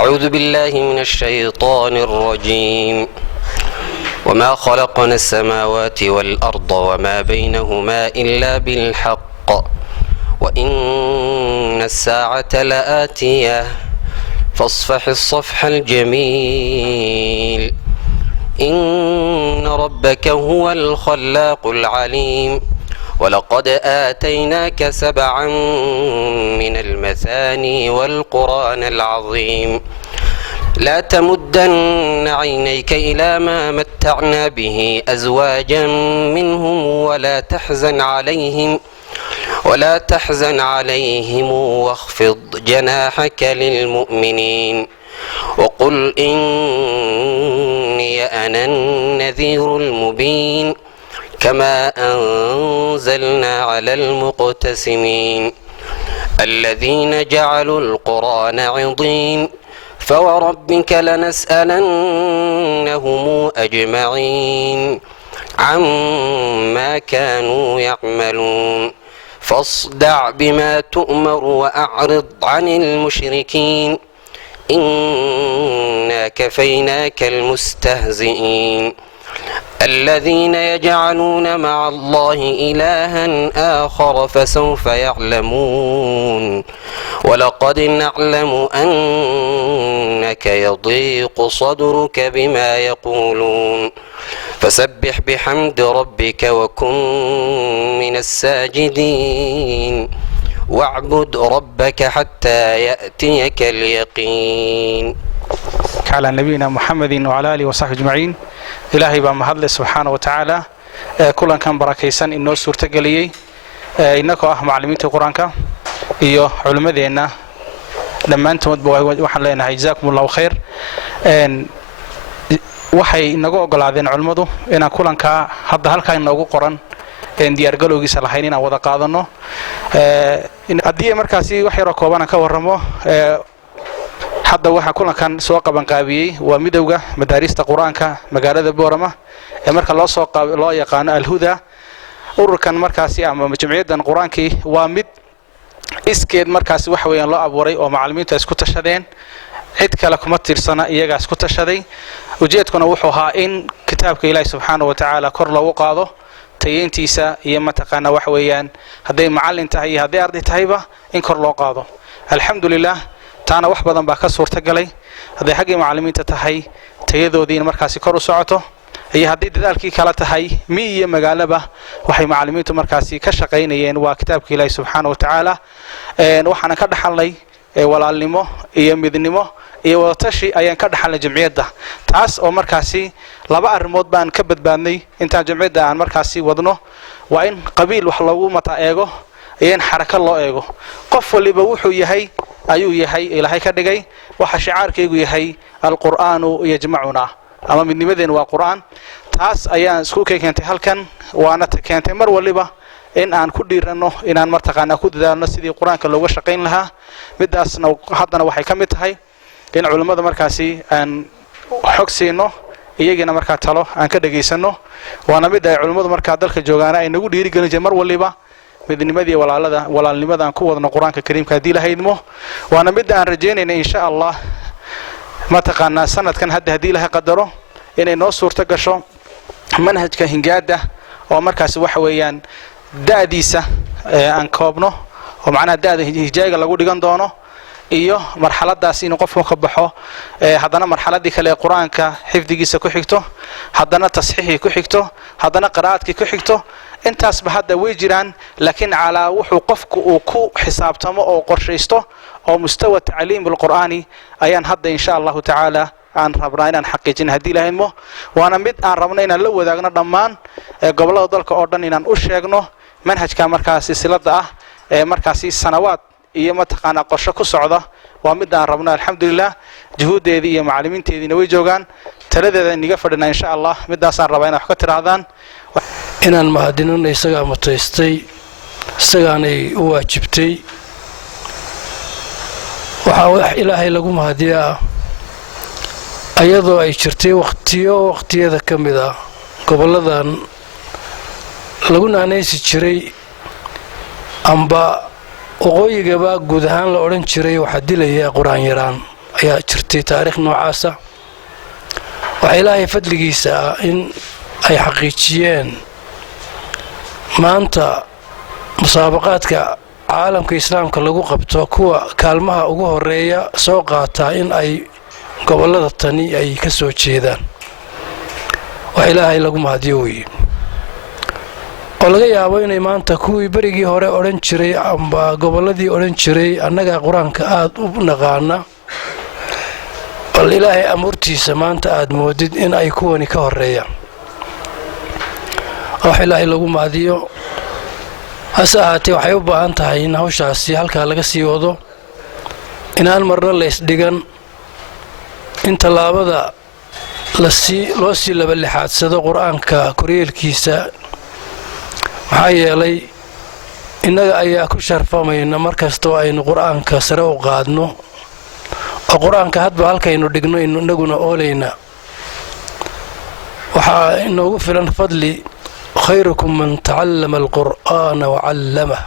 أعوذ بالله من الشيطان الرجيم وما خلقنا السماوات والأرض وما بينهما إلا بالحق وإن الساعة لآتية فاصفح الصفح الجميل إن ربك هو الخلاق العليم ولقد آتيناك 7 من المثاني والقرآن العظيم لا تمدن عينيك إلى ما متعنا به أزواجا منهم ولا تحزن عليهم واخفض جناحك للمؤمنين وقل إني أنا النذير المبين كما أنزلنا على المقتسمين الذين جعلوا القرآن عضين فوربك لنسألنهم أجمعين عما كانوا يعملون فاصدع بما تؤمر وأعرض عن المشركين إنا كفيناك المستهزئين الذين يجعلون مع الله إلها آخر فسوف يعلمون ولقد نعلم أنك يضيق صدرك بما يقولون فسبح بحمد ربك وكن من الساجدين واعبد ربك حتى يأتيك اليقين. على نبينا محمد وعلى آله وصحبه أجمعين. إلهي بaa mahadle subxaana wa tacaala kulankan barakaysan inoo suurtageliyey innagoo ah macallimiinta qur-aanka iyo culimmadeenna dhammaantoodba waxaan leenahay jazaakumullahu khayr. waxay inagu ogolaadeen culimmadu inaan kulankaa hadda halkaa inoogu qoran diyaargalowgiisa lahayn inaan wada qaadano. haddii markaasi wax yaroo kooban aan ka warramo, hadda waxaa kulankan soo qabanqaabiyey waa midowga madaarista qur-aanka magaalada boorama ee marka loo yaqaano alhuda. ururkan markaasi ama jamciyaddan qur-aankii waa mid iskeed markaasi wax weeyaan loo abuuray oo macallimiintu isku tashadeen, cid kale kuma tirsana, iyagaa isku tashaday. ujeedkuna wuxuu ahaa in kitaabka ilaahi subxaana wa tacaala kor loogu qaado tayeyntiisa iyo mataqaana wax weeyaan hadday macallin tahay iyo hadday arday tahayba in kor loo qaado. alxamdulilah taana wax badan baa ka suurtagalay. hadday xaggii macallimiinta tahay tayadoodiina markaasi kor u socoto, iyo hadday dadaalkii kala tahay mi iyo magaalaba waxay macallimiintu markaasi ka shaqaynayeen waa kitaabka ilaahi subxaana wa tacaala. waxaana ka dhaxalnay walaalnimo iyo midnimo iyo wadatashi ayaan ka dhaxalnay jamciyadda. taas oo markaasi laba arrimood baan ka badbaadnay intaan jamciyadda aan markaasi wadno. waa in qabiil wax loogu mata eego iyo in xaraka loo eego. qof waliba wuxuu yahay ayuu yahay ilaahay ka dhigay. waxa shicaarkaygu yahay alqur'aanu yajmacuna, ama midnimadeen waa qur'aan. taas ayaan isku keentay halkan, waana keentay mar waliba in aan ku dhiirano inaan martaqaana ku dadaalno sidii quraanka looga shaqayn lahaa. midaasna haddana waxay ka mid tahay in culimada markaasi aan xog siino, iyagina markaa talo aan ka dhageysano. waana mid ay culimadu markaa dalka joogaana ay nagu dhiirigelin jireen mar waliba midnimadii walaalnimada aan ku wadno quraanka kariimka hadii la haydmo. waana mid aan rajeynayna insha Allah mataqaana sanadkan hadii la qadaro inay noo suurta gasho manhajka hingaada oo markaasi waxa weeyaan daadiisa aan koobno oo macnaha daada hijaaga lagu dhigan doono iyo marxaladaas inuu qofku ka baxo. haddana marxaladii kale quraanka xifdigiisa ku xigto, haddana tasxiixi ku xigto, haddana qiraa'adki ku xigto. intaasba hadda way jiraan, laakiin calaa wuxuu qofku uu ku xisaabtamo oo qorshaysto oo mustawa tacliim bilqur'aani ayaan hadda insha Allah tacaala aan rabnaa inaan xaqiijin hadii la haymo. waana mid aan rabno inaan la wadaagno dhammaan gobolada dalka oo dhan inaan u sheegno manhajka markaasi silada ah ee markaasi sanawaad iyo mataqaana qorshe ku socda. waa mid aan rabno alxamdulilah juhuudeedii iyo macallimiinteediina way joogaan. taladeeda niga fadhina insha Allah midaas aan rabaa inaan wax ka tiraadaan inaan mahadinno isaga mutaystay isagaanay u waajibtay. waxa wax ilaahay lagu mahadiyaa ayadoo ay jirtay waqtiyada ka mid ah goboladan lagu naanaysi jiray amba waqooyigaba guud ahaan la odhan jiray waxaa dilaya quraan yaraan ayaa jirtay taariikh noocaasa waxa ilaahay fadligiisa in ay xaqiijiyeen maanta musaabaqaadka caalamka islaamka lagu qabto kuwa kaalmaha ugu horeeya soo qaata in ay gobolada tani ay ka soo jeedaan waxa ilaahay lagu mahadiyo weeye oo laga yaabo inay maanta kuwii berigii hore odhan jiray amba goboladii odhan jiray annaga quraanka aad u naqaana bal ilaahay amuurtiisa maanta aad moodid in ay kuwani ka horeeyaan waxa ilaahay lagu mahadiyo hase ahaatee waxay u baahan tahay in hawshaasi halkaa laga sii wado inaan marna la isdhigan in tallaabada loo sii laba lixaadsado qur-aanka koryeelkiisa maxaa yeelay innaga ayaa ku sharfamayna markastoo aynu qur-aanka sare u qaadno oo qur-aanka hadba halkaynu dhigno innaguna oolayna waxaa inoogu filan fadli khayrukum man tacallama alqur'aana wacallamah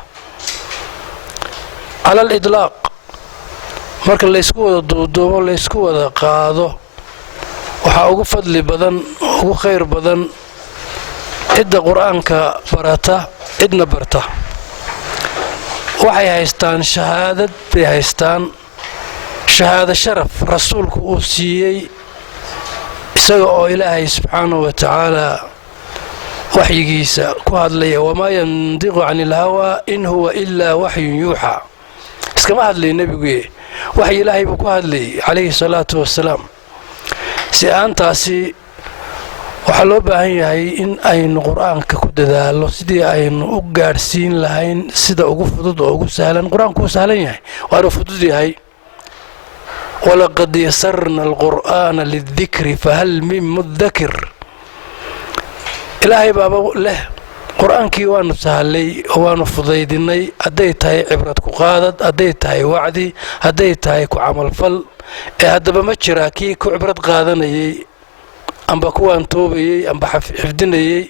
cala alidlaaq marka laysku wada duuduubo laysku wada qaado waxaa ugu fadli badan ugu khayr badan cidda qur-aanka barata cidna barta waxay haystaan shahaadad bay haystaan shahaado sharaf rasuulku uu siiyey isaga oo ilaahay subxaanahu wa tacaala waxyigiisa ku hadlaya wamaa yandiqu cani ilhawaa in huwa ilaa waxyun yuuxaa iskama hadlay nebiguye waxyi ilaahay buu ku hadlayay calayhi salaatu wasalaam si aantaasi waxaa loo baahan yahay in aynu qur-aanka ku dadaalo sidii aynu u gaadhsiin lahayn sida ugu fudud oo ugu sahlan qur-aanku uu sahlan yahay waanu fudud yahay walaqad yasarna alqur'aana lidikri fahal min mudakir ilaahay baaba leh qur-aankii waanu sahlay oo waanu fudaydinay hadday tahay cibrad ku qaadad hadday tahay wacdi hadday tahay ku camalfal ee haddaba ma jiraa kii ku cibrad qaadanayay amba kuwaan toobayey amba xifdinayey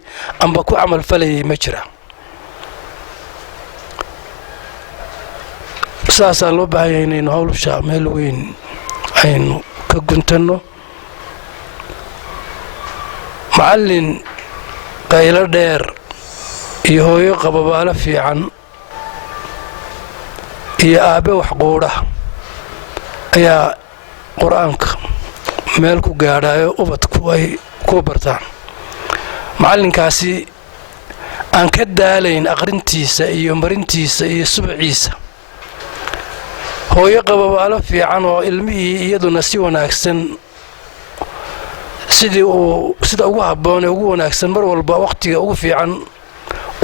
amba ku camalfalayay ma jira saasaa loo baahan yahay inaynu hawlusha meel weyn aynu ka guntanno macallin qaylo dheer iyo hooyo qababaalo fiican iyo aabe wax quudha ayaa qur-aanka meel ku gaadhaayo ubadku ay ku bartaan macallinkaasi aan ka daalayn aqrintiisa iyo marintiisa iyo subaciisa hooyo qababaalo fiican oo ilmihii iyaduna si wanaagsan sida ugu habboon ee ugu wanaagsan mar walba wakhtiga ugu fiican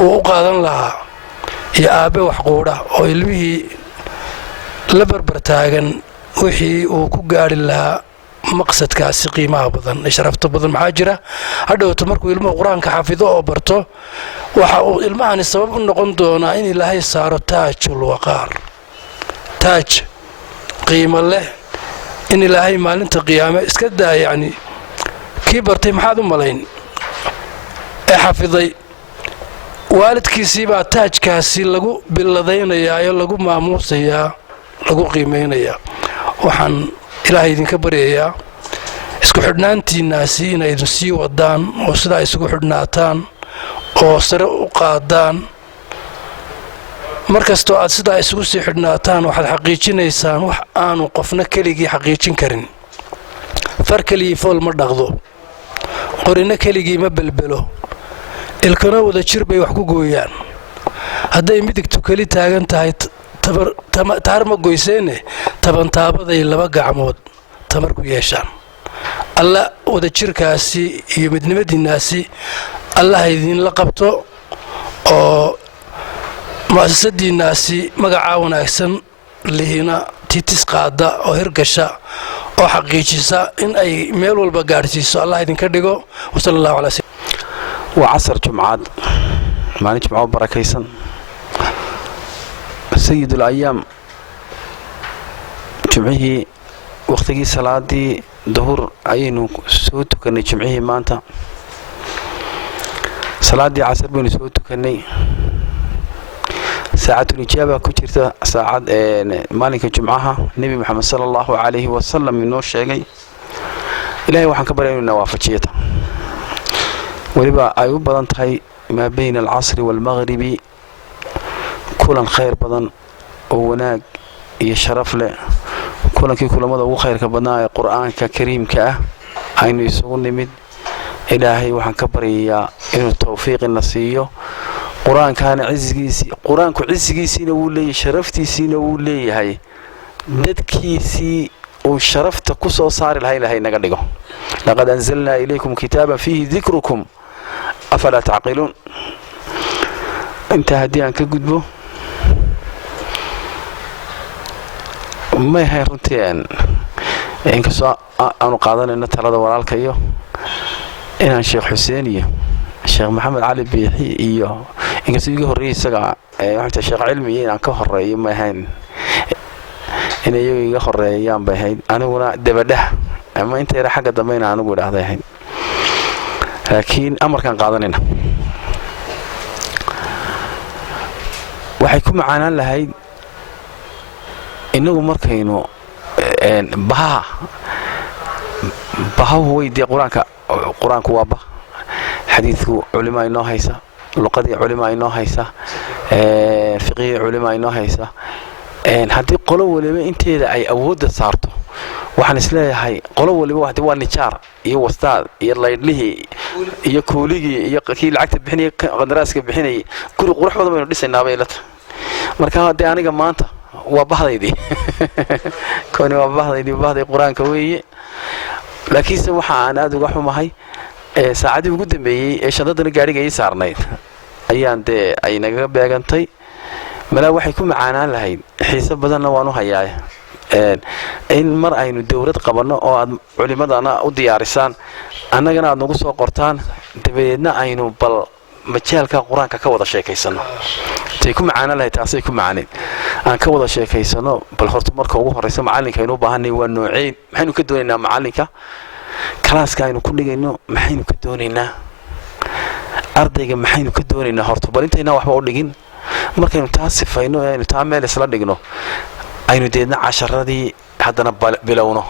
uu u qaadan lahaa iyo aabe wax quudha oo ilmihii la barbartaagan wixii uu ku gaadhi lahaa maqsadkaasi qiimaha badan ee sharafta badan maxaa jira hadhowta markuu ilmuhu qur-aanka xafido oo barto waxa uu ilmahani sabab u noqon doonaa in ilaahay saaro taajul waqaar taaj qiimo leh in ilaahay maalinta qiyaame iska daa yacni kii bartay maxaad u malayn ee xafiday waalidkiisii baa taajkaasi lagu billadaynayaa oo lagu maamuusayaa lagu qiimaynayaa waxaan ilaahay idinka baryayaa isku xidhnaantiinnaasi inay idin sii wadaan oo sidaa isugu xidhnaataan oo sare u qaadaan markastoo aad sidaa isugu sii xidhnaataan waxaad xaqiijinaysaan wax aanu qofna keligii xaqiijin karin far keligii fool ma dhaqdo qorina keligii ma belbelo ilkana wada jir bay wax ku gooyaan hadday midigtu keli taagan tahay taar ma goyseene tabantaabaday laba gacmood tamar ku yeeshaan alla wada jirkaasi iyo midnimadiinnaasi allaha idinla qabto oo mu'asasadiinnaasi magacaa wanaagsan lihina tiitis qaada oo hirgasha oo xaqiijisa in ay meel walba gaadhsiiso allah idinka dhigo wasala allahu calaa sayyidina waa casar jumcaad maalin jumco barakaysan sayidul ayaam jimcihii wakhtigii salaadii duhur ayaynu soo tukannay jimcihii maanta salaaddii casar baynu soo tukannay saacatul ijaaba ku jirta saacad maalinka jumcaha nabi maxamed sallallahu alayhi wa sallam inoo sheegay ilaahay waxaan ka baryaa inuu waafajiyo waliba ay u badan tahay ma bayna al-asr wal-maghribi kulan khayr badan oo wanaag iyo sharaf leh kulankii kulamada ugu khayrka badnaa ee quraanka kariimka ah aynu isugu nimid ilaahay waxaan ka baryaa inuu tawfiiq ina siiyo quraankaana quraanku cizgiisina wuu leeyahay sharaftiisina wuu leeyahay dadkiisii oo sharafta ku soo saari lahayn ilaahay naga dhigo laqad anzalna ilaykum kitaaban fihi dhikrukum afala taqilun inta hadii aan ka gudbo ma hay runtii inkastoo aanu qaadanayno talada walaalka iyo inaan Sheekh Xuseen iyo Sheekh Maxamed Cali Biixi iyo inkastoo iga horeeyay isaga waxa Sheekh Cilmi inaan ka horeeyo ma ahayn inay iga horeeyaan bay ahayd aniguna dabadha ama inta yara xagga dambe inaan ugu dhaahday laakiin amarkan qaadanayna waxay ku macaanaan lahayd inagu markaynu baha weydii quraanku waa bah xadiidku culimo inoo haysa luqadii culimo inoo haysa fiqhi culimo inoo haysa haddii qolo waliba inteeda ay awoodda saarto waxaan isleeyahay qolo waliba waa nijaar iyo wastaad iyo laydlihii iyo kooligii iyo kii lacagta bixinay qandaraaska bixinay guri qurux badan baynu dhisaynaa bay ilata marka hadii aniga maanta waa bahdaydii kooni waa bahday quraanka weeye laakiin waxa aan aad uga xumahay saacadii ugu dambeeyay ee shadadana gaariga ay saarnayd ayaan ay naga beegantay mala waxay ku macaanaan lahayd xiisa badanna waanu hayaa in mar aynu dawlad qabanno oo aad culimadana u diyaarisaan annagana aad nagu soo qortaan dabadeedna aynu bal majaalka quraanka ka wada sheekaysano tay ku macaanaan lahayd taasay ku macaaneen aan ka wada sheekaysano bal horta marka ugu horeysa macalinka inuu baahanay waa nooceyn maxaynu ka doonaynaa macalinka kalaaska aynu ku dhigayno maxaynu ka doonaynaa ardayga maxaynu ka doonaynaa horta bal intayna waxba u dhigin markaynu taas sifayno aynu taa meel isla dhigno aynu deedna casharadii haddana bilowno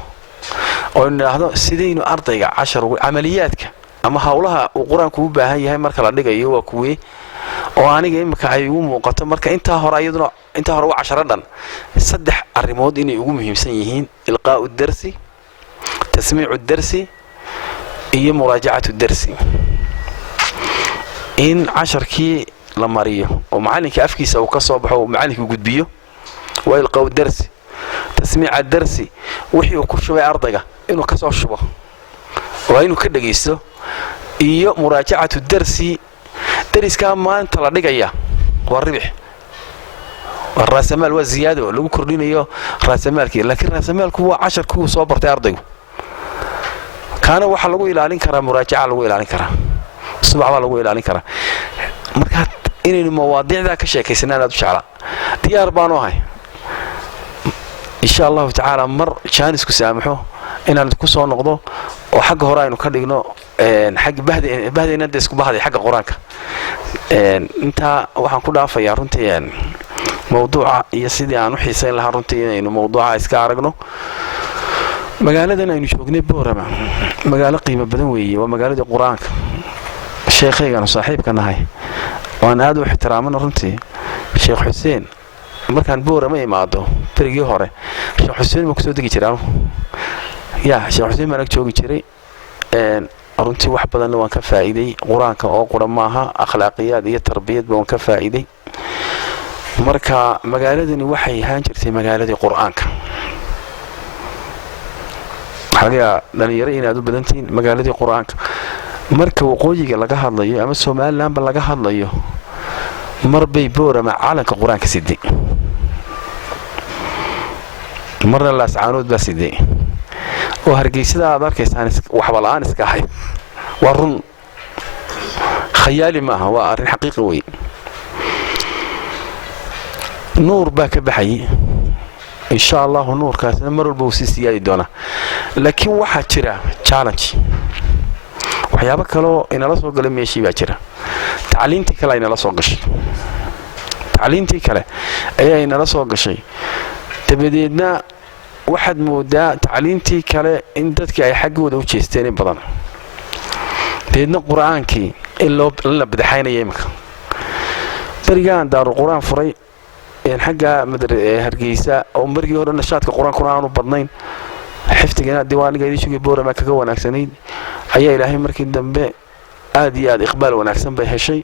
oo inaahdo sidaynu ardayga cashar amaliyaadka ama hawlaha uu quraanku u baahan yahay marka la dhigayo waa kuwii oo aniga imika ay ugu muuqato marka inta hore ayaduna inta hore waa casharadan saddex arimood inay ugu muhiimsan yihiin ilqaa'u darsi tasmiicu darsi iyo muraajacatu darsi in casharkii la mariyo oo macalinka afkiisa uu ka soo baxo macalinka gudbiyo waa ilqaa'u darsi tasmiica darsi wixii uu ku shubay ardayga inuu ka soo shubo waa inuu ka dhageysto iyo muraajacatu darsi dariska maanta la dhigaya waa ribix الرأسمال والزيادة لو كردينيو رأسمال كي لكن رأسمال كوا 10 كوا soo bartay ardaygu kaana waxa lagu ilaalin karaa muraajaca lagu ilaalin karaa subaxba lagu ilaalin karaa marka inaynu mawaadiicda ka sheekaysanaan aad u jeclaa diyaar baan u ahay insha Allah ta'ala mar chance ku saamaxo inaan ku soo noqdo oo xagga hore aynu ka dhigno xag bahdayna isku bahday xagga quraanka inta waxaan ku dhaafayaa runtii موضوع يسيدي عن حسين لها رنتين إنه موضوع إسكارجنو مجالدنا إنه شوقني بورما مجال قيمة بدوية ومجال القرآن الشيخ كان صاحب كان هاي وأنا أدو احترامنا رنتي الشيخ حسين ما كان بورما يماضو ترجع هره الشيخ حسين مقصود كتير يا الشيخ حسين مالك شوقي كتير رنتي واحد بدنا وان كفائدي قرآن كأو قرآن معها أخلاقيات هي تربية وان كفائدي marka magaaladani waxay ahaan jirtay magaaladii quraanka xaqiiqa dhalinyaro inaad u badantiin magaaladii quraanka marka waqooyiga laga hadlayo ama Soomaaliland ba laga hadlayo marbay boorama caalanka quraanka sidii marna la saanood ba sidii oo hargeysada aad arkaysaan waxba la'aan iska ahay waa run khayaali ma aha waa arrin xaqiiqi weey نور باك بحي إن شاء الله نور كاسنا مر البوسيسية دونا لكن واحد ترى challenge وحيابك لو إن الله سوق لم يشي بأجرا تعليمتك لا إن الله سوقش tacliintii kale ayay nala soo gashay dabadeedna waxaad moodaa tacliintii kale in dadkii ay xaggooda u jeesteen in badan dabeedna qur-aankii in la badaxaynaya iminka berigaan daarul qur-aan furay xagga hargeysa oo markii hore nashaadka qur-aankuna aanu badnayn xifdigana diiwaaniga idinshugii boorama kaga wanaagsanayd ayaa ilaahay markii dambe aad iyo aad iqbaal wanaagsan bay heshay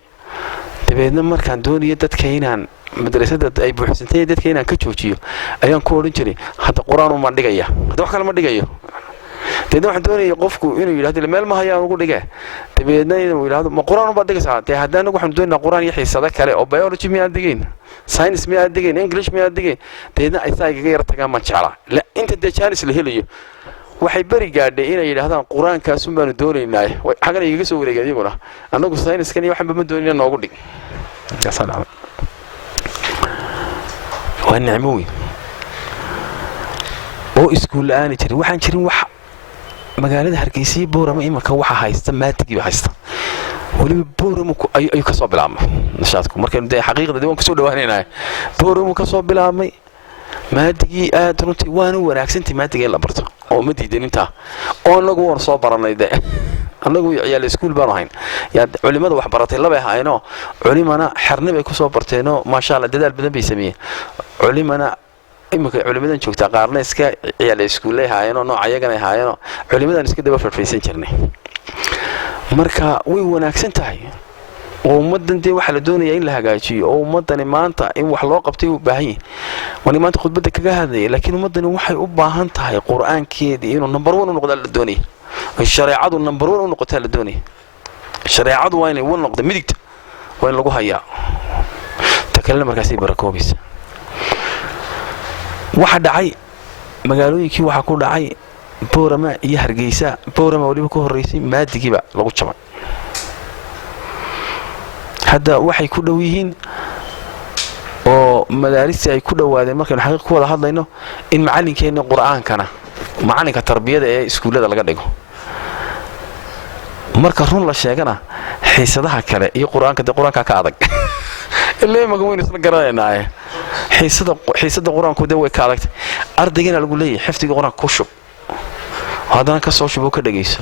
dabeedna markaan doonaya dadka inaan madrasada ay buuxsantay dadka inaan ka joojiyo ayaan ku odhan jiray hadda qur-aan uma dhigaya hadda wax kale ma dhigayo dabeedna waxaan doonayay qofku inuu yidhahdo meel ma hayaan ugu dhige dabeedna inuu yidhahdo ma qur-aan uma dhigaysaa dee hadda anagu waxaan doonaynaa qur-aan iyo xiisado kale oo biology miyaan digayn science miyaan digayn english miyaan digayn dabeedna ay saa igaga yar tagaan ma jeclaa inta dee jaanis la helayo waxay beri gaadhay inay yidhaahdaan qur-aankaasun baanu doonaynaa xagana igaga soo wareegay iyaguna annagu sayniskan iyo waxanba ma doonayna noogu dhig waa nicmo weyn oo iskuul la-aani jirin waxaan jirin wax magaalada hargeysa boorama imanka waxa haysta maatigiiba haysta weliba boorama ayuu ka soo bilaabmay nashaadku markaynu dee xaqiiqda dee waan kusoo dhawaanaynahay boorama ka soo bilaabmay maadigii aad runtii waana wanaagsantii maadiga in la barto oo ma diidan intaa oo annagu waan soo baranay de annagu ciyaal iskuul baanu ahayn yaa culimada wax baratay labay ahaayeenoo culimana xerni bay kusoo barteenoo maasha allah dadaal badan bay sameeyeen culimana iminka culimadan joogtaa qaarna iska ciyaal iskuullay ahaayeenoo nooca iyagana ahaayeenoo culimadan iska daba farfaysan jirnay marka way wanaagsan tahay oo ummadan dee waxaa la doonayaa in la hagaajiyo oo ummadani maanta in wax loo qabtay u baahan yahay wani maanta khudbadda kaga hadlaya laakiin ummadani waxay u baahan tahay qur-aankeedii inuu number 1 u noqdaa la doonaya shareecadu number 1 u noqotaa la doonaya shareecadu waa inay wal noqdo midigta waa in lagu hayaa takalna markaasay barakoobaysa waxa dhacay magaalooyinkii waxa ku dhacay boorama iyo hargeysa boorama waliba ku horeysay maadigiiba lagu jabay hadda waxay ku dhow yihiin oo madaarista ay ku dhawaadeen markaynu xaqiiq ku wada hadlayno in macalinkeena qur-aankana macalinka tarbiyada ee iskuullada laga dhigo marka run la sheegana xiisadaha kale iyo qur-aanka dee qur-aanka ka adag ilaa imanka waynu isla garanaynaa xiisada qur-aanku dee way ka adagtay ardaygana lagu leeyahay xifdiga qur-aanka ku shub haddana ka soo shuboo ka dhagayso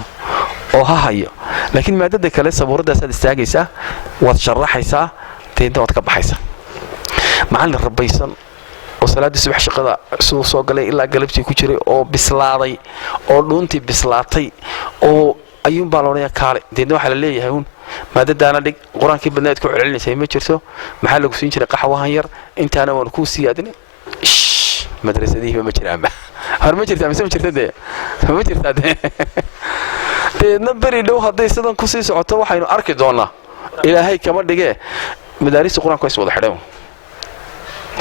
oo ha hayo laakiin maadada kale sabuuradaasaad istaagaysaa waad sharaxaysaa deedna waad ka baxaysaa macallin rabaysan oo salaadii subax shaqada suu soo galay ilaa galabtii ku jiray oo bislaaday oo dhuuntii bislaatay oo ayuunbaa loodhanayaa kaale deedna waxaa la leeyahay uun maadadaana dhig qur-aankii badnaad ku celcelinaysay ma jirto maxaa lagu siin jiray qaxwahan yar intaana waanu kuu sii aadin madrasadihiiba ma jiraanba hor ma jirtaa mise ma jirta dee ma jirtaa dee deedna beri dhow hadday sidan ku sii socoto waxaynu arki doonaa ilaahay kama dhigee madaarista qur-aanku is wada xidhan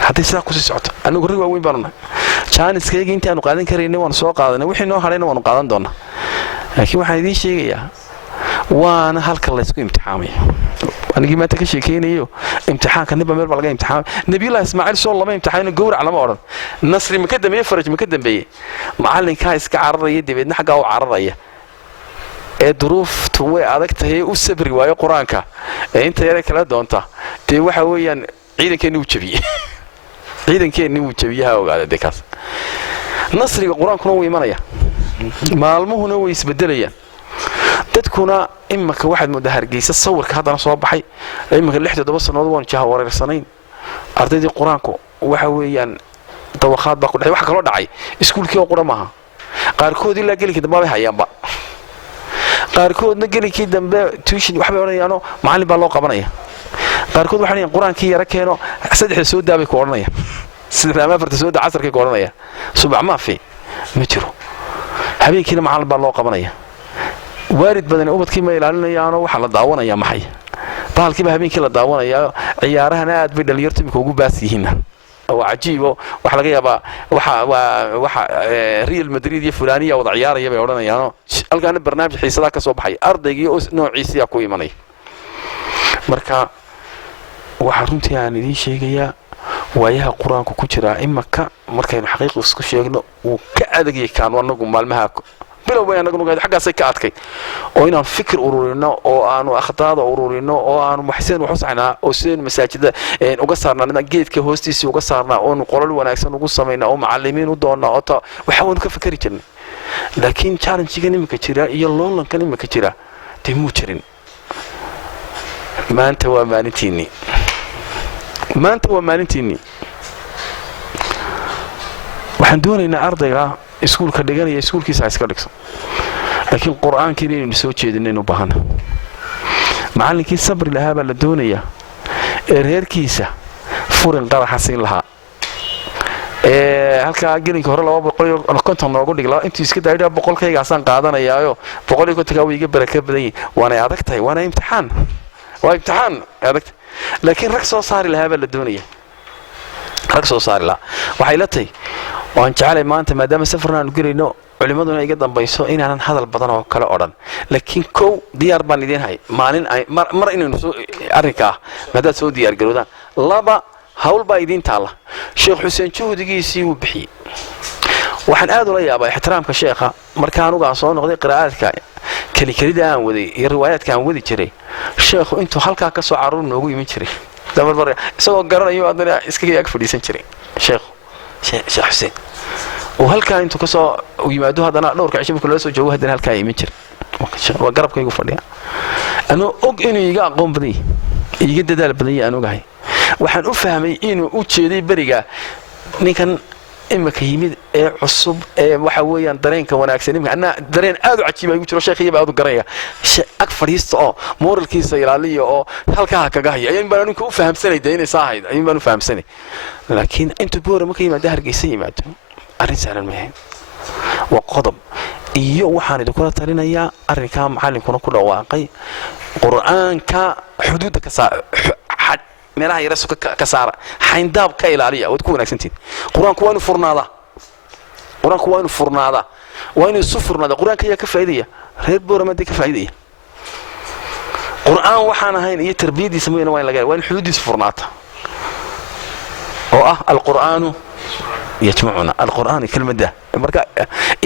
hadday sidaa kusii socoto annagu rag waaweyn baanu nahay jaaniskayga intaanu qaadan karaynay waanu soo qaadanay wixii noo hadhayna waanu qaadan doonaa laakiin waxaan idiin sheegayaa waana halka laysku imtixaamaya anigii maanta ka sheekeynayo imtixaanka ninba meel baa laga imtixaamay nabiyullahi ismaaciil soo lama imtixaano gowrac lama odhan nasri ma ka dambeeye faraj ma ka dambeeye macallinkaa iska cararaya dabeedna xaggaa u cararaya ee duruuftu way adag tahay u sabri waayo qur-aanka ee inta yare kala doonta dee waxa weeyaan ciidankeenni wuu jabiyey ciidankeenni wuu jabiye ha ogaada dee kaas nasriga qur-aankuna wuu imanaya maalmuhuna way isbedelayaan dadkuna imanka waxaad moodaa hargeysa sawirka haddana soo baxay imanka 6-7 sannadood waanu jaha wareersanayn ardaydii qur-aanku waxa weeyaan dawakhaad baa ku dhacay waxa kaloo dhacay iskuulkii oo qura maaha qaarkood ilaa gelinkii dambe bay hayaanba qaarkoodna gelinkii dambe tuition waxbay odhanayaanoo macallin baa loo qabanaya qaarkood waxay leeyihiin qur-aankii yara keeno 3 soo daabay ku odhanaya 4 soo daa casarkii ku odhanaya subax maafi ma jiro habeenkiina macallin baa loo qabanaya waalid badan ubadkii ma ilaalinayaanoo waxaa la daawanayaa maxay bahalkiiba habeenkii la daawanayaa ciyaarahana aad bay dhalinyartu imika ugu baas yihiin oo cajiibo waxa laga yaabaa waxa Real Madrid iyo Fulaniya wada ciyaaraya bay odhanayaanoo halkaana barnaamij xiisada ka soo baxay ardaygii oo noociisa ku imanay marka waxa runtii aan idin sheegayaa waayaha qur-aanku ku jira imaka markaynu xaqiiq isku sheegno uu ka adagay kaan wanagu maalmaha bilow bay anagu nugayd xaggaasay ka adkay oo inaan fikir ururino oo aanu akhdaada ururino oo aanu maxseen wax u saxnaa oo sideen masaajida uga saarnaa geedka hoostiisa uga saarnaa oo qolal wanaagsan ugu sameynaa oo macallimiin u doonaa oo waxa uu ka fikri jirnay laakiin challenge-ga nimka jira iyo loolanka nimka jira muu jirin maanta waa maalintiinii waxaan doonaynaa ardayga iskuulka dhiganaya iskuulkiisa iska dhigso laakiin qur'aankii inaynu soo jeedinaynu u baahana macallinkii sabri lahaa baa la doonayaa ee reerkiisa furin qaraxa siin lahaa halkaa gelinka hore 250 noogu dhig intuu iska daayay 100kaygaasaan qaadanayaayo 150 way iga baraka badan yihiin waana adag tahay waana imtixaan adag laakiin rag soo saari lahaa baa la doonayaa waxay la tahay waan jeclay maanta maadaama safarna aanu gelayno culimaduna iga dambayso inaanan hadal badan oo kale odhan laakiin kow diyaar baan idiin hay maalin mar inaynu arrinka ah maadaad soo diyaar garoodaan laba hawl baa idiin taalla sheekh xuseen juhdigiisii wuu bixiyey waxaan aad ula yaabaa ixtiraamka sheekha marka anugaan soo noqday qiraa'aadka kelikelida aan waday iyo riwaayaadka aan wadi jiray sheekhu intuu halkaa ka soo caruur noogu iman jiray dabar isagoo garanayo adana iskaga ag fadhiisan jiray sheekh xuseen oo halkaa intuu ka soo yimaado haddana dhowrka cisho marka loo soo joogo haddana halkaa iman jiray waa garabkaygu fadhiya anuu og inuu iga aqoon badan yahay iga dadaal badan yahay aan ogahay waxaan u fahmay inuu u jeeday beriga ninkan imika yimid ee cusub ee waxa weeyaan dareenka wanaagsan imika anaa dareen aad u cajiib igu jiro sheekhiiba aad u garanaya ag fadhiista oo moralkiisa ilaaliya oo halkaa kaga haya ayaan baan anigu u fahamsanay inay saahayd ayaan baan u fahamsanay laakiin inta boora markay yimaado hargeysa yimaado arrin sahlan ma ahayn waa qodob iyo waxaan idinkula talinayaa arrinkaa macallinkuna ku dhawaaqay qur'aanka xuduudda ka meelaha yarasu ka saara xayndaab ka ilaaliya waad ku wanaagsantiin quraanku waa inuu furnaadaa waa inuu isu furnaadaa quraanka ayaa ka faa'iidaya reer booramadii ka faa'iidaya qur'aan waxaan ahayn iyo tarbiyadiisa mooyane waa in laga waa in xuduudiisa furnaata oo ah alqur'aanu yajmacuna alqur'aan kelmadda marka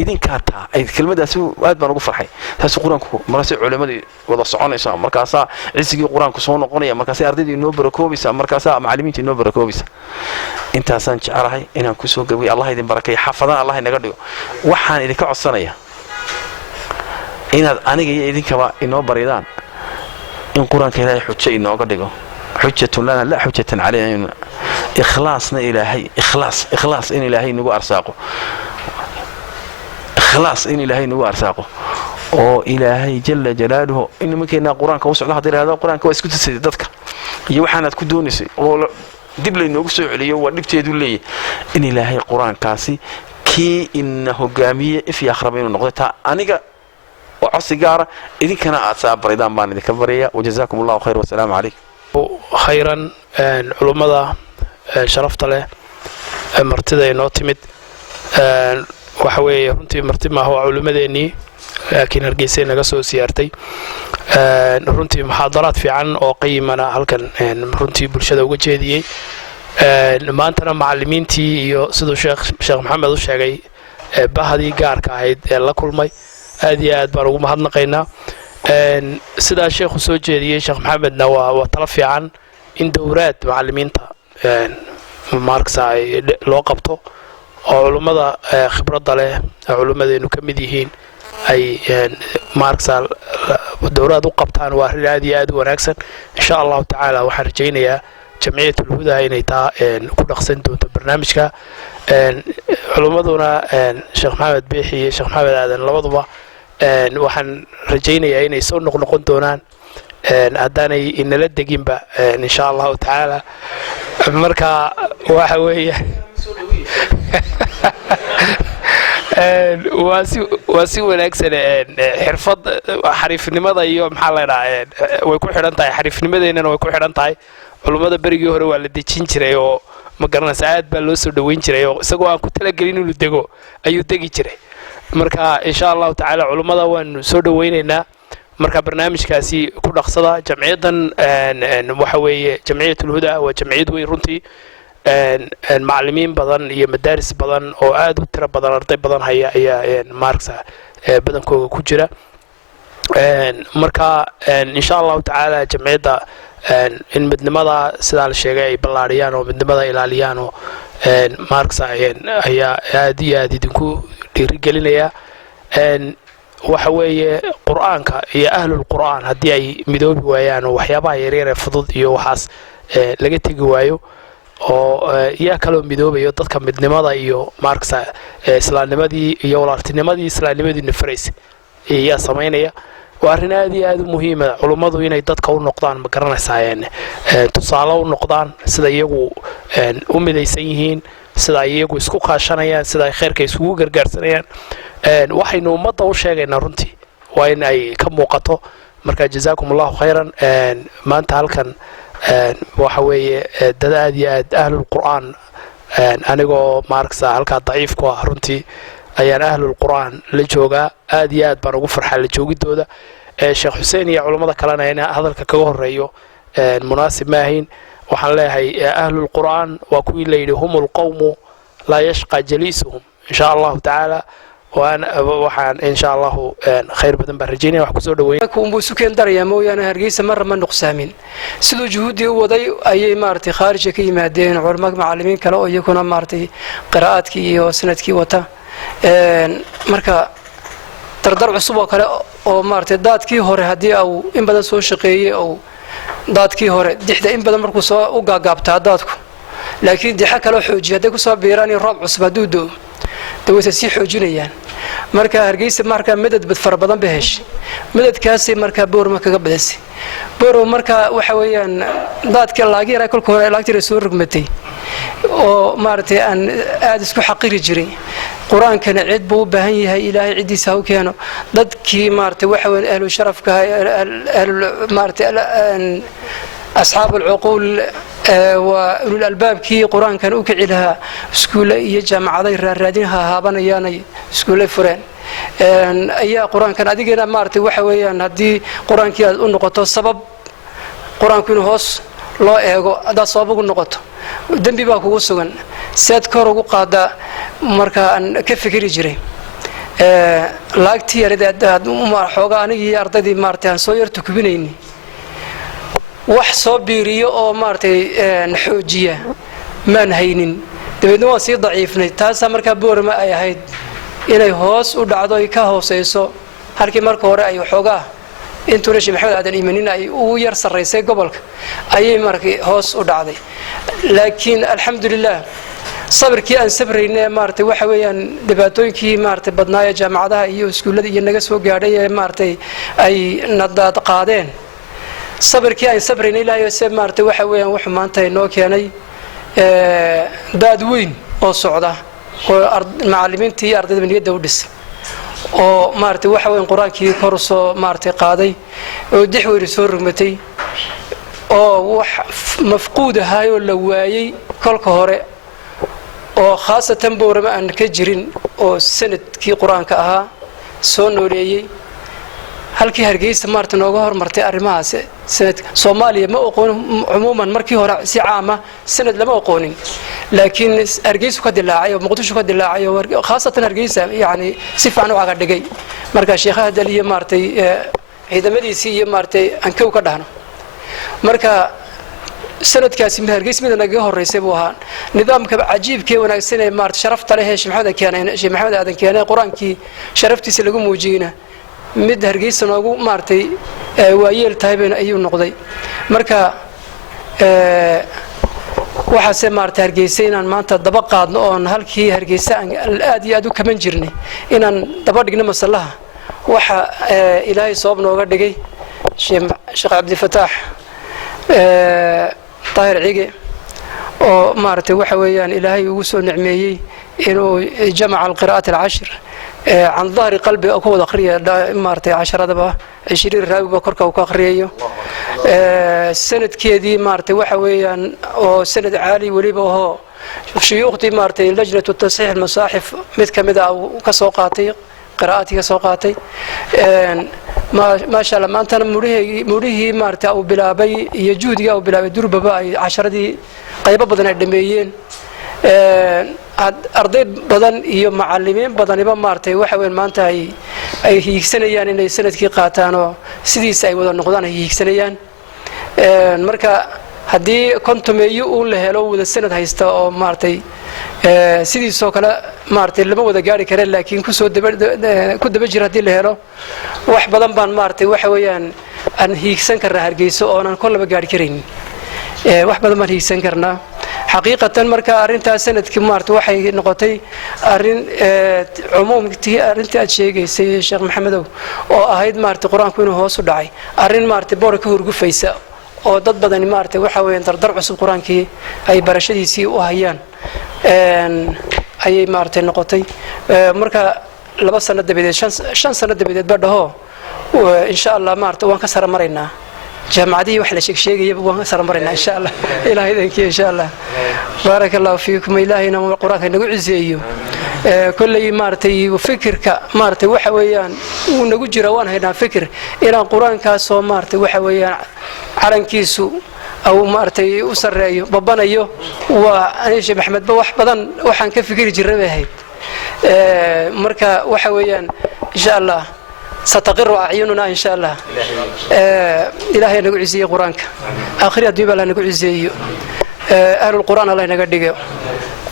idinkaa taa ay kelmaddaasi aad baan ugu farxay taasi quraanku markaasay culimadii wada soconaysaa markaasaa cisigii quraanku soo noqonaya markaasay ardaydii inoo barakoobaysaa markaasaa macallimiintii inoo barakoobaysaa intaasaan jecelahay inaan ku soo gabiyo allah idin barakeeyo xaafadana allah inaga dhigo waxaan idinka codsanayaa inaad aniga iyo idinkaba inoo baridaan in quraanka ilaahay xujo inooga dhigo حجة لنا لا حجة علينا إخلاصنا إلهي إخلاص إن إلهي نقو أرساقه إخلاص إن إلهي نقو أرساقه أو إلهي جل جلاله إن ممكن قرآن كوسع الله هذا القرآن كويس كنت سيدتك يوحنا تكدونسي دب لي نقو سعلي ودبت يدولي إن إلهي قرآن كاسي كي إنه قامية في أخربين النقطة أنيقا وعصيقارة إذن كان أتساب بريدان بان إذن كبرية وجزاكم الله خير والسلام عليكم khayran culummada sharafta leh martida inoo timid waxa weeye runtii marti maaha waa culimmadeennii laakiin hargeysay naga soo siyaartay runtii muxaadaraad fiican oo qayimana halkan runtii bulshada uga jeediyey maantana macallimiintii iyo siduu sheekh maxamed u sheegay bahadii gaarka ahayd ee la kulmay aad iyo aad baan ugu mahadnaqaynaa sidaa sheekhu soo jeediyey sheekh maxamedna waa talo fiican in dowraad macallimiinta maarkasa loo qabto oo culummada khibradda leh culummadeenu ka mid yihiin ay maarkasa dowraad u qabtaan waa arrin aad iyo aad u wanaagsan insha allahu tacaala waxaan rajaynayaa jamciyatul hudaa inay taa ku dhaqsan doonto barnaamijka culummaduna sheekh maxamed biixi iyo sheekh maxamed aadan labaduba waxaan rajaynayaa inay soo noqnoqon doonaan haddaanay inala deginba insha allahu tacaala marka waxa weeye waa si wanaagsan xirfad xariifnimada iyo maxaa la dhahaa way ku xidhan tahay xariifnimadeennana way ku xidhan tahay culummada berigii hore waa la dejin jiray oo ma garanaysa aad baa loo soo dhoweyn jiray oo isagoo aan ku talagelin inuu dego ayuu degi jiray marka insha allahu tacaala culummada waanu soo dhawaynaynaa marka barnaamijkaasi ku dhaqsada jamciyaddan waxa weeye jamciyatul hudaa waa jamciyad weyn runtii macallimiin badan iyo madaaris badan oo aad u tiro badan arday badan haya ayaa maarkasa badankooga ku jira marka insha allahu tacaala jamciyadda in midnimada sidaa la sheegay ay ballaariyaan oo midnimada ilaaliyaan oo marksa ayaa aad iyo aad idinku dhiirigelinaya waxa weeye qur'aanka iyo ahlul qur'aan haddii ay midoobi waayaan oo waxyaabaha yaryar ee fudud iyo waxaas laga tegi waayo oo yaa kaloo midoobayo dadka midnimada iyo marksa islaamnimadii iyo walaaltinimadii islaamnimadii nafraysa ayaa samaynaya waa arrin aad iyo aad u muhiima culummadu inay dadka u noqdaan ma garanaysaa tusaale u noqdaan sida iyagu u midaysan yihiin sida ay iyagu isku kaashanayaan sida ay khayrka isugu gargaarsanayaan waxaynu ummadda u sheegaynaa runtii waa in ay ka muuqato marka jazaakum allahu khayran maanta halkan waxa weeye dad aad iyo aad ahlul qur'aan anigoo maaragsa halkaa daciif ku ah runtii ayaan ahlul qur'aan la joogaa aad iyo aad baan ugu farxaa la joogidooda sheekh xuseen iyo culummada kalena in hadalka kaga horeeyo munaasib ma ahayn waxaan leeyahay ahlul qur'aan waa kuwii la yidhi humul qawmu laa yashqa jaliisuhum insha allahu tacaala waxaan insha allahu khayr badan baan rajaynaya wax kusoo dhaweyn unbuu isu keen darayaa mooyaane hargeysa marra ma nuqsaamin siduu juhuuddii u waday ayay maaragtay khaarija ka yimaadeen culamo macallimiin kale oo iyaguna maaragtay qiraa'aadkii iyo sanadkii wata marka dardar cusub oo kale oo maaragtay daadkii hore haddii uu in badan soo shaqeeyey oo daadkii hore dixda in badan markuu soo u gaagaabtaa daadku laakiin dixa kaloo xoojiya hadday kusoo biiraan in roob cusub hadduu do dawaysa sii xoojinayaan marka hargeysa markaa madad bad fara badan ba heshay madadkaasay markaa boorma kaga badasay boorma markaa waxa weeyaan daadka laagiira kolka hore laagtira soo rugmatay oo maaragtay aan aad isku xaqiri jiray quraankana cid buu u baahan yahay ilaahay cidiisa u keeno dadkii maaragtay waxa weeyaan ahlu sharafka ahlu maaragtay asxaab alcuquul وأولو الألباب كي قرآن كان أوكي لها سكولة يجمع ذي رادينها هابانياني سكولة فرين أي قرآن كان أدينا مارتي وحويا هدي قرآن كي النقطة السبب قرآن كونه هوس لا إيجو هذا سبب النقطة دم بيباكو وسجن سيد كارو قادا مركا أن كيف فكري جري لاكتي يريد ما حوجا أنا يرددي مارتي عن صوير تكبينيني wax soo biiriyo oo maartay xoojiya maan haynin dabadna waa sii daciifnay taas marka boorma ay ahayd inay hoos u dhacdo ay ka hooseyso halkii marka hore ay xoogaa intuu Sheekh Maxamed Aadan Iimanin ay ugu yar sareysay gobolka ayay markii hoos u dhacday laakiin alxamdulillah sabrkii aan sabraynay maartay waxa weeyaan dhibaatooyinkii maartay badnaaya jaamacadaha iyo iskuulada iyo naga soo gaadhay maartay ay nadaad qaadeen sabrkii ay sabreen ilaahay se maartay waxa weeyaan wax maanta inoo keenay daad weyn oo socda oo macallimiintii ardayda niyada u dhis oo maartay waxa weeyaan quraankii kor soo maartay qaaday oo dixweeri soo rugmatay oo wax mafquud ahaay oo la waayay kolka hore oo khaasatan boorama aan ka jirin oo sanadkii quraanka ahaa soo nooleeyay halkii hargeysa maartay nooga hormartay arrimahaas sanad Soomaaliya ma aqoon umuuman markii hore si caama sanad lama aqoonin laakiin hargeysa ka dilaacay oo Muqdisho ka dilaacay oo khaasatan hargeysa yaani si fiican u dhigay marka sheekhaha daliye maartay ciidamadiisii iyo maartay aan ka dhahno marka sanadkaasi hargeysa mid naga horeysay buu ahaa nidaamka cajiibkee wanaagsan ee maartay sharafta leh Sheekh Maxamed Aadan keenay quraankii sharaftiisa lagu muujiyay mid hargeysa noogu maartay waayeel tahay ayuu noqday marka waxa se maartay hargeysa inaan maanta daba qaadno oo halkii hargeysa aad iyo aad u kaman jirnay inaan daba dhigno masalaha waxa ilaahay sabab nooga dhigay Sheekh Cabdi Fataax Tahir Cige oo maartay waxa weeyaan ilaahay ugu soo nicmeeyay inuu jamac al-qiraa'at al-10 عن ظهر قلبي أكو ذخرية مارتي 10 دبا 20 راوي بكرك أو كخرية سند كيدي مارتي وحويا أو سند عالي وليبه هو شيوختي مارتي لجنة التصحيح المصاحف مثل أو كسوقاتي قراءاتي كسوقاتي ما شاء الله ما أنت مريه مارتي أو بلابي يجود أو بلابي درب بقى 10 دي قيبة بدنا الدميين arday badan iyo macallimiin badaniba maartay waxa weyn maanta ay hiigsanayaan inay sanadkii qaataan oo sidiisa ay wada noqdaan ay hiigsanayaan marka haddii kontomeeyo uu la helo wada sanad haysta oo maartay sidiisoo kale maartay lama wada gaari kareen laakiin ku daba jira haddii la helo wax badan baan maartay waxa weeyaan aan hiigsan karnaa Hargeysa oo aan kollaba gaari karayn wax badan baan hiigsan karnaa xaqiiqatan marka arintaas sanadkii maartay waxay noqotay arin cumuumkii arintii aad sheegaysay Sheekh Maxamedow oo ahayd maartay quraanku inuu hoos u dhacay arin maartay boor ka hurgufaysa oo dad badan maartay waxa weeyaan dardar cusub quraankii ay barashadiisii u hayaan ayay maartay noqotay marka 2 sano dabadeed 5 sano dabadeed badhaho insha Allah maartay waan ka sar maraynaa jaamacadii wax la sheegay waan ka sar maraynaa insha Allah ilaahay idinki insha Allah barakallahu fiikum ilaahayna quraanka nagu ciseeyo kullay maartay fikirka maartay waxa weeyaan uu nagu jira waan haynaa fikir inaan quraankaas soo maartay waxa weeyaan calankiisu أو مارتي وسرّيه ببنيه وأنيش محمد بوح بدن وحن كيف فكر جربه هاي مركا وحويان إن شاء الله ستقر أعيننا إن شاء الله إلهي نقول عزيز قرآنك آخر يدوب الله نقول عزيز أهل القرآن الله نقدقه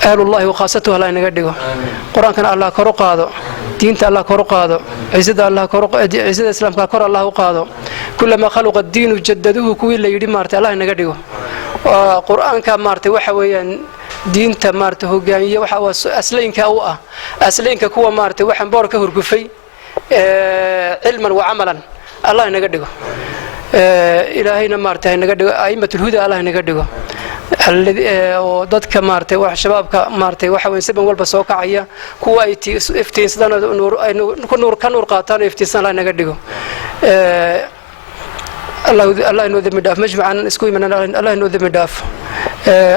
أهل الله وخاصته الله نقدقه قرآن كان الله كرق هذا دين الله كرق هذا عزة الله كرق عزة الإسلام كرق الله قاده كلما خلق الدين وجددوه كوي اللي يدي مارته الله نقدقه قرآن كان مارته وحويا دين تمارته جانية وحوا أسلين كأوه أسلين كقوة مارته وحن بارك هرقفي علما وعملا الله نقدقه إلهينا مارته نقدقه أئمة الهدى الله نقدقه الذي ضدك مارته وشبابك مارته وحوي سبب والبسوق عيا كويتي افتين سدنا نور كنور قاتان افتين سدنا نقدقه الله إنه ذم داف مجمعا اسكوي من الله إنه ذم داف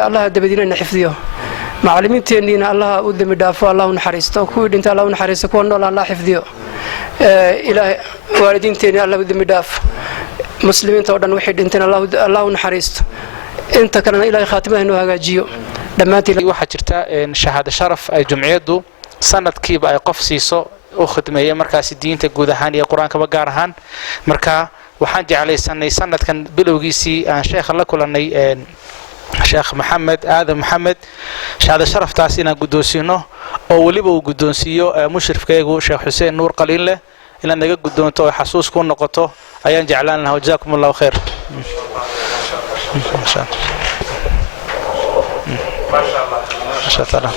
الله دبدينا نحفظيه معلمين تنينا الله ذم داف الله نحرسته كوي دنت الله نحرسه كون الله حفظيه إلى والدين تني الله ذم داف مسلمين تودن وحيد انتنا الله نحرسته انت كان إلى خاتمه إنه هاجيو دماتي waxaa jirta shahaado sharaf ay jumciyadu sanadkiiba ay qof siiso oo khidmeeyo markaas diinta guud ahaan iyo quraanka gaar ahaan marka waxaan jeclaysanay sanadkan bilowgiisii aan sheekh la kulanay sheekh Maxamed Aadan Maxamed shahaado sharaftaas inaan gudoonsino oo waliba uu gudoonsiyo mushrifkaygu Sheekh Xuseen Nuur Qaliinle ila naga gudoonto oo xasuus ku noqoto ayaan jeclaan lahaa jazaakumullahu khair ما شاء الله